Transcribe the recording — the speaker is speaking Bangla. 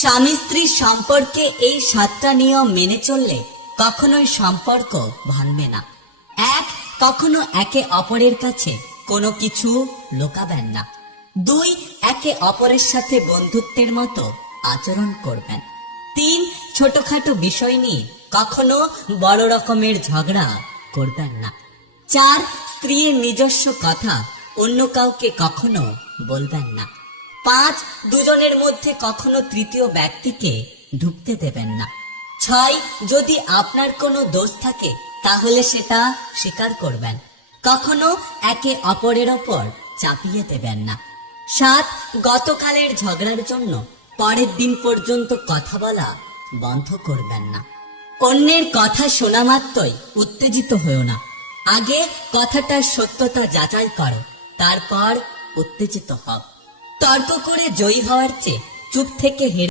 স্বামী স্ত্রীর সম্পর্কে এই 7টা নিয়ম মেনে চললে কখনোই সম্পর্ক ভাঙবে না। 1. কখনো একে অপরের কাছে কোনো কিছু লুকাবেন না। 2. একে অপরের সাথে বন্ধুত্বের মতো আচরণ করবেন। 3. ছোটখাটো বিষয় নিয়ে কখনো বড় রকমের ঝগড়া করবেন না। 4. স্ত্রীর নিজস্ব কথা অন্য কাউকে কখনো বলবেন না। 5. দুজনের মধ্যে কখনো তৃতীয় ব্যক্তিকে ঢুকতে দেবেন না। 6. যদি আপনার কোনো দোষ থাকে তাহলে সেটা স্বীকার করবেন, কখনো একে অপরের ওপর চাপিয়ে দেবেন না। 7. গতকালের ঝগড়ার জন্য পরের দিন পর্যন্ত কথা বলা বন্ধ করবেন না। অন্যের কথা শোনা মাত্রই উত্তেজিত হও না, আগে কথাটার সত্যতা যাচাই করো, তারপর উত্তেজিত হও। তর্ক করে জয়ী হওয়ার চেয়ে চুপ থেকে হেরে